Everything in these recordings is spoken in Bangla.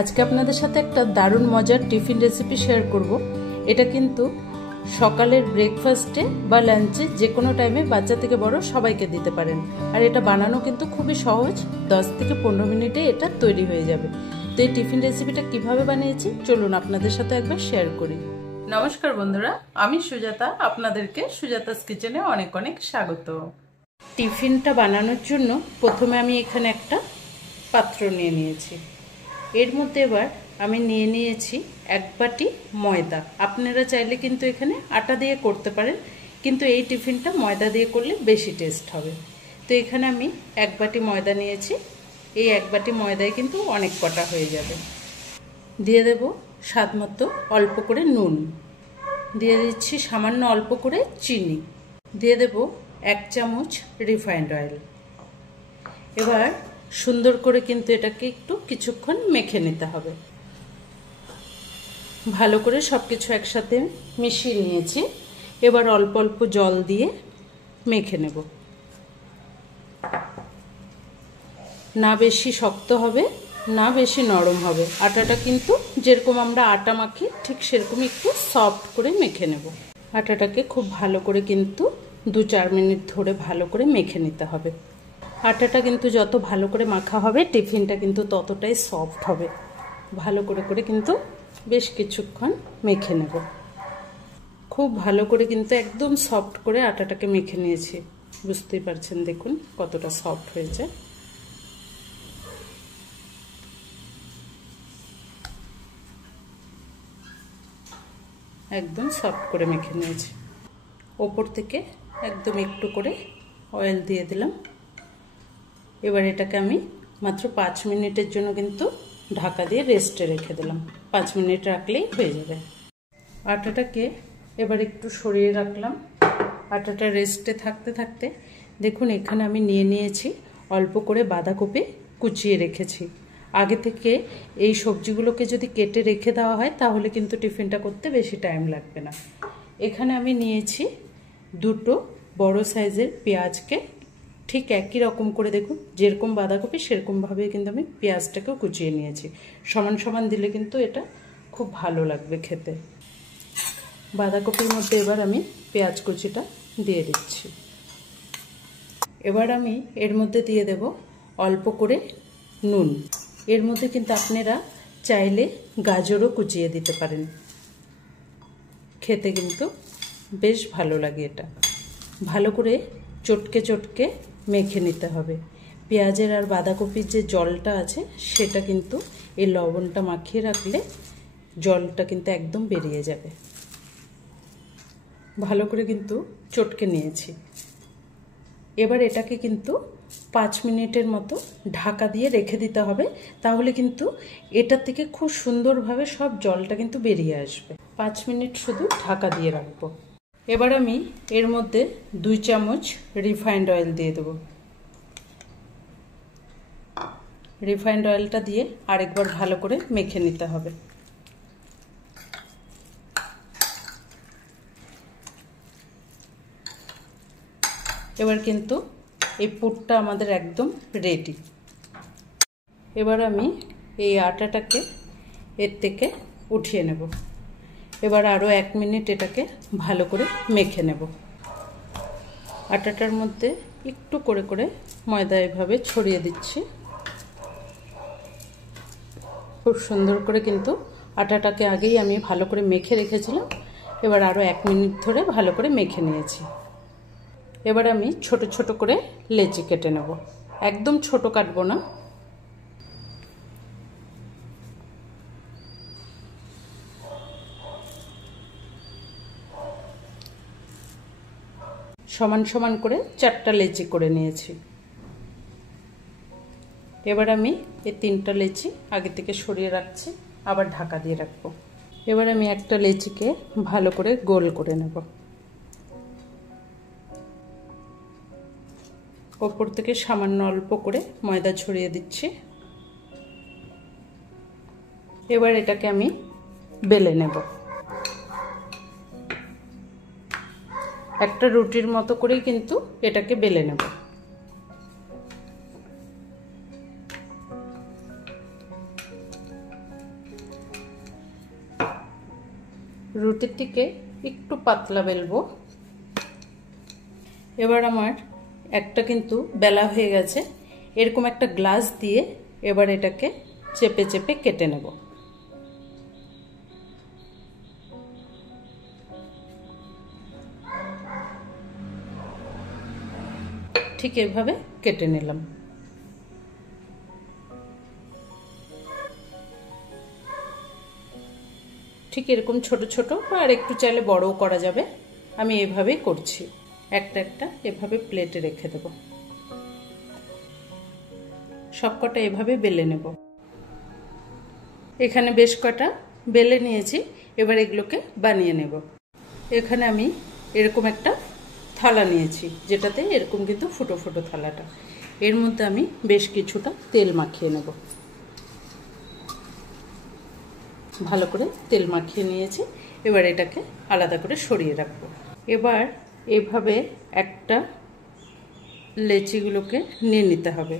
আজকে আপনাদের সাথে একটা দারুণ মজার টিফিন রেসিপি শেয়ার করব। এটা কিন্তু সকালের ব্রেকফাস্টে বা লাঞ্চে যে কোনো টাইমে বাচ্চা থেকে বড় সবাইকে দিতে পারেন। আর এটা বানানো কিন্তু খুবই সহজ, 10 থেকে 15 মিনিটে এটা তৈরি হয়ে যাবে। তো এই টিফিন রেসিপিটা কিভাবে বানিয়েছি চলুন আপনাদের সাথে একবার শেয়ার করি। নমস্কার বন্ধুরা, আমি সুজাতা, আপনাদেরকে সুজাতাস কিচেনে অনেক অনেক স্বাগত। টিফিনটা বানানোর জন্য প্রথমে আমি এখানে একটা পাত্র নিয়ে নিয়েছি। এর মধ্যে এবার আমি নিয়ে নিয়েছি 1 বাটি ময়দা। আপনারা চাইলে কিন্তু এখানে আটা দিয়ে করতে পারেন, কিন্তু এই টিফিনটা ময়দা দিয়ে করলে বেশি টেস্ট হবে। তো এখানে আমি 1 বাটি ময়দা নিয়েছি। এই 1 বাটি ময়দায় কিন্তু অনেক কটা হয়ে যাবে। দিয়ে দেব স্বাদ মতো অল্প করে নুন, দিয়ে দিচ্ছি সামান্য অল্প করে চিনি, দিয়ে দেব 1 চামচ রিফাইন্ড অয়েল। এবার সুন্দর করে কিন্তু এটাকে একটু কিছুক্ষণ মেখে নিতে হবে। ভালো করে সবকিছু একসাথে মিশিয়ে নিয়েছি। এবার অল্প অল্প জল দিয়ে মেখে নেব। না বেশি শক্ত হবে না বেশি নরম হবে। আটাটা কিন্তু যেরকম আমরা আটা মাখি ঠিক সেরকম একটু সফট করে মেখে নেব। আটাটাকে খুব ভালো করে কিন্তু 2-4 মিনিট ধরে ভালো করে মেখে নিতে হবে। আটাটা কিন্তু যত ভালো করে মাখা হবে টিফিনটা কিন্তু ততটাই সফট হবে। ভালো করে কিন্তু বেশ কিছুক্ষণ মেখে নেব। খুব ভালো করে কিন্তু একদম সফট করে আটাটাকে মেখে নিয়েছি। বুঝতেই পারছেন, দেখুন কতটা সফট হয়েছে। একদম সফট করে মেখে নিয়েছি। ওপর থেকে একদম একটু করে অয়েল দিয়ে দিলাম। এবার এটাকে আমি মাত্র 5 মিনিটের জন্য কিন্তু ঢাকা দিয়ে রেস্টে রেখে দিলাম। 5 মিনিট রাখলেই হয়ে যাবে। আটাটাকে এবার একটু সরিয়ে রাখলাম। আটাটা রেস্টে থাকতে থাকতে দেখুন এখানে আমি নিয়ে নিয়েছি অল্প করে বাঁধাকপি কুচিয়ে রেখেছি। আগে থেকে এই সবজিগুলোকে যদি কেটে রেখে দেওয়া হয় তাহলে কিন্তু টিফিনটা করতে বেশি টাইম লাগবে না। এখানে আমি নিয়েছি 2টো বড় সাইজের পেঁয়াজকে ঠিক একই রকম করে দেখুন যেরকম বাঁধাকপি সেরকমভাবে কিন্তু আমি পেঁয়াজটাকেও কুচিয়ে নিয়েছি। সমান সমান দিলে কিন্তু এটা খুব ভালো লাগবে খেতে। বাঁধাকপির মধ্যে এবার আমি পেঁয়াজ কুচিটা দিয়ে দিচ্ছি। এবার আমি এর মধ্যে দিয়ে দেব অল্প করে নুন। এর মধ্যে কিন্তু আপনারা চাইলে গাজরও কুচিয়ে দিতে পারেন, খেতে কিন্তু বেশ ভালো লাগে। এটা ভালো করে চটকে চটকে মেখে নিতে হবে। পেঁয়াজের আর বাঁধাকপির যে জলটা আছে সেটা কিন্তু এই লবণটা মাখিয়ে রাখলে জলটা কিন্তু একদম বেরিয়ে যাবে। ভালো করে কিন্তু চটকে নিয়েছি। এবার এটাকে কিন্তু 5 মিনিটের মতো ঢাকা দিয়ে রেখে দিতে হবে। তাহলে কিন্তু এটা থেকে খুব সুন্দরভাবে সব জলটা কিন্তু বেরিয়ে আসবে। 5 মিনিট শুধু ঢাকা দিয়ে রাখবো। এবার আমি এর মধ্যে 2 চামচ রিফাইন্ড অয়েল দিয়ে দেব। রিফাইন্ড অয়েলটা দিয়ে আরেকবার ভালো করে মেখে নিতে হবে। এবার কিন্তু এই পুরটা আমাদের একদম রেডি। এবার আমি এই আটাটাকে এর থেকে উঠিয়ে নেব। এবার আরও 1 মিনিট এটাকে ভালো করে মেখে নেব। আটাটার মধ্যে একটু করে করে ময়দা এভাবে ছড়িয়ে দিচ্ছি। খুব সুন্দর করে কিন্তু আটাটাকে আগেই আমি ভালো করে মেখে রেখেছিলাম। এবার আরও 1 মিনিট ধরে ভালো করে মেখে নিয়েছি। এবার আমি ছোট ছোট করে লেচি কেটে নেব। একদম ছোট কাটবো না। সমান সমান করে 4টা লেচি করে নিয়েছি। এবার আমি এই 3টা লেচি আগে থেকে সরিয়ে রাখছি, আবার ঢাকা দিয়ে রাখবো। এবার আমি একটা লেচিকে ভালো করে গোল করে নেব। ওপর থেকে সামান্য অল্প করে ময়দা ছড়িয়ে দিচ্ছি। এবার এটাকে আমি বেলে নেব। একটা রুটির মতো করেই কিন্তু এটাকে বেলে নেব। রুটিটিকে একটু পাতলা বেলবো। এবার আমার একটা কিন্তু বেলা হয়ে গেছে। এরকম একটা গ্লাস দিয়ে এবার এটাকে চেপে চেপে কেটে নেব। ঠিক এভাবে কেটে নিলাম। ঠিক এরকম ছোট ছোট আর একটু চাইলে বড়ও করা যাবে। আমি এভাবেই করছি। একটা একটা এভাবে প্লেটে রেখে দেব। সবকটা এভাবে বেলে নেব। এখানে বেশ কটা বেলে নিয়েছি। এবার এগুলোকে বানিয়ে নেব। এখানে আমি এরকম একটা থালা নিয়েছি, যেটাতে এরকম কিন্তু ফুটো ফুটো থালাটা। এর মধ্যে আমি বেশ কিছুটা তেল মাখিয়ে নেব। ভালো করে তেল মাখিয়ে নিয়েছি। এবার এটাকে আলাদা করে সরিয়ে রাখবো। এবার এভাবে একটা লেচিগুলোকে নিয়ে নিতে হবে।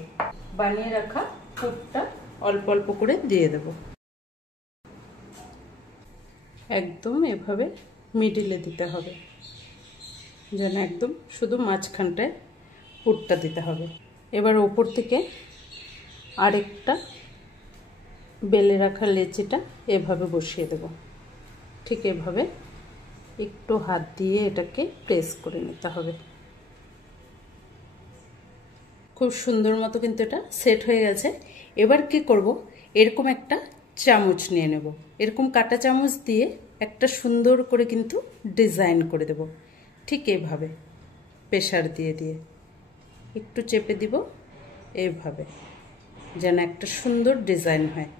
বানিয়ে রাখা পুরটা অল্প অল্প করে দিয়ে দেব। একদম এভাবে মিডিলে দিতে হবে, যেন একদম শুধু মাঝখানটায় পুরটা দিতে হবে। এবার ওপর থেকে আরেকটা বেলে রাখা লেচিটা এভাবে বসিয়ে দেব। ঠিক এভাবে একটু হাত দিয়ে এটাকে প্রেস করে নিতে হবে। খুব সুন্দর মতো কিন্তু এটা সেট হয়ে গেছে। এবার কি করব, এরকম একটা চামচ নিয়ে নেব। এরকম কাঁটা চামচ দিয়ে একটা সুন্দর করে কিন্তু ডিজাইন করে দেব। ঠিক এভাবে প্রেসার দিয়ে দিয়ে একটু চেপে দিব, এইভাবে যেন একটা সুন্দর ডিজাইন হয়।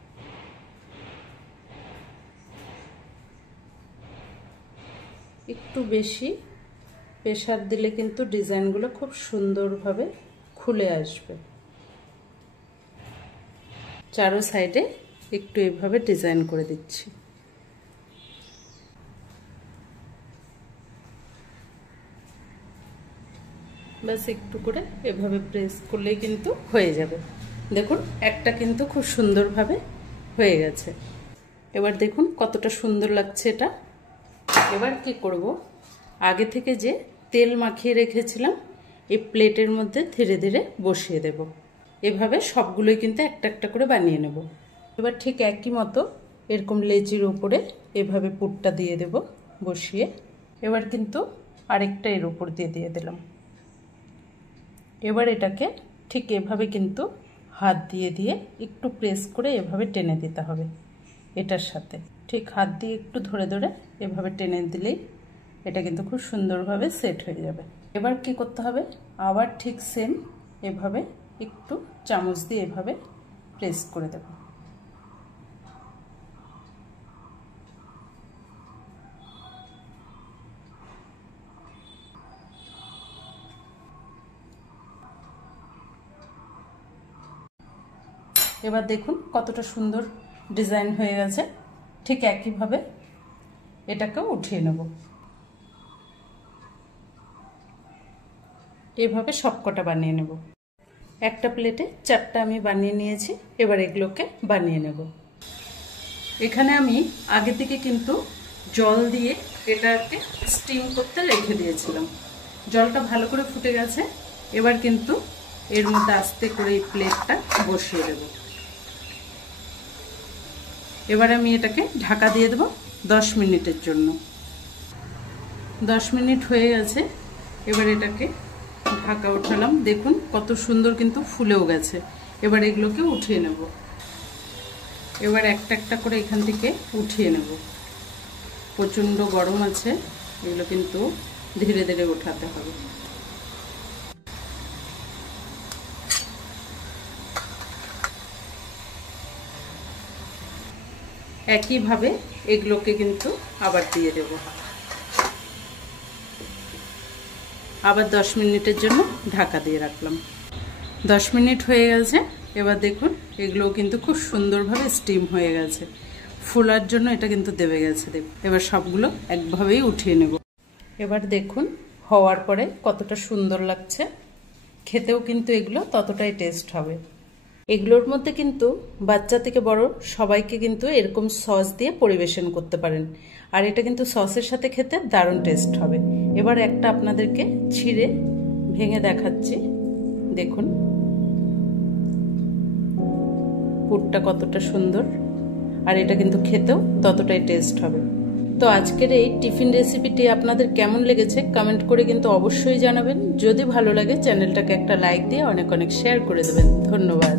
একটু বেশি প্রেসার দিলে কিন্তু ডিজাইনগুলো খুব সুন্দরভাবে খুলে আসবে। চারো সাইডে একটু এভাবে ডিজাইন করে দিচ্ছি। বাস একটু করে এভাবে প্রেস করলেই কিন্তু হয়ে যাবে। দেখুন একটা কিন্তু খুব সুন্দরভাবে হয়ে গেছে। এবার দেখুন কতটা সুন্দর লাগছে এটা। এবার কি করব, আগে থেকে যে তেল মাখিয়ে রেখেছিলাম এই প্লেটের মধ্যে ধীরে ধীরে বসিয়ে দেব। এভাবে সবগুলোই কিন্তু একটা একটা করে বানিয়ে নেব। এবার ঠিক একই মতো এরকম লেচির উপরে এভাবে পুরটা দিয়ে দেব বসিয়ে। এবার কিন্তু আরেকটা এর উপর দিয়ে দিলাম। এবার এটাকে ঠিক এভাবে কিন্তু হাত দিয়ে দিয়ে একটু প্রেস করে এভাবে টেনে দিতে হবে। এটার সাথে ঠিক হাত দিয়ে একটু ধরে ধরে এভাবে টেনে দিলেই এটা কিন্তু খুব সুন্দরভাবে সেট হয়ে যাবে। এবার কি করতে হবে, আবার ঠিক সেম এভাবে একটু চামচ দিয়ে এভাবে প্রেস করে দেব। এবার দেখুন কতটা সুন্দর ডিজাইন হয়ে গেছে। ঠিক একইভাবে এটাকেও উঠিয়ে নেব। এভাবে সবকটা বানিয়ে নেব। একটা প্লেটে চারটা আমি বানিয়ে নিয়েছি। এবার এগুলোকে বানিয়ে নেব। এখানে আমি আগে থেকে কিন্তু জল দিয়ে এটাকে স্টিম করতে রেখে দিয়েছিলাম। জলটা ভালো করে ফুটে গেছে। এবার কিন্তু এর মধ্যে আস্তে করে এই প্লেটটা বসিয়ে দেব। এবার আমি এটাকে ঢাকা দিয়ে দেব 10 মিনিটের জন্য। 10 মিনিট হয়ে গেছে। এবার এটাকে ঢাকা উঠালাম। দেখুন কত সুন্দর কিন্তু ফুলেও গেছে। এবার এগুলোকে উঠিয়ে নেব। এবার একটা একটা করে এখান থেকে উঠিয়ে নেব। প্রচণ্ড গরম আছে, এগুলো কিন্তু ধীরে ধীরে উঠাতে হবে। একইভাবে এগুলোকে কিন্তু আবার দিয়ে দেব। আবার 10 মিনিটের জন্য ঢাকা দিয়ে রাখলাম। 10 মিনিট হয়ে গেছে। এবার দেখুন এগুলো কিন্তু খুব সুন্দরভাবে স্টিম হয়ে গেছে। ফোলার জন্য এটা কিন্তু দেবে গেছে। দেখুন এবার সবগুলো একভাবেই উঠিয়ে নেব। এবার দেখুন হওয়ার পরে কতটা সুন্দর লাগছে। খেতেও কিন্তু এগুলো ততটাই টেস্ট হবে। এগুলোর মধ্যে কিন্তু বাচ্চা থেকে বড় সবাইকে কিন্তু এরকম সস দিয়ে পরিবেশন করতে পারেন। আর এটা কিন্তু সসের সাথে খেতে দারুণ টেস্ট হবে। এবার একটা আপনাদেরকে ছিঁড়ে ভেঙে দেখাচ্ছি, দেখুন পুরটা কতটা সুন্দর, আর এটা কিন্তু খেতেও ততটাই টেস্ট হবে। তো আজকের এই টিফিন রেসিপিটি আপনাদের কেমন লেগেছে কমেন্ট করে কিন্তু অবশ্যই জানাবেন। যদি ভালো লাগে চ্যানেলটাকে একটা লাইক দিয়ে অনেক অনেক শেয়ার করে দেবেন। ধন্যবাদ।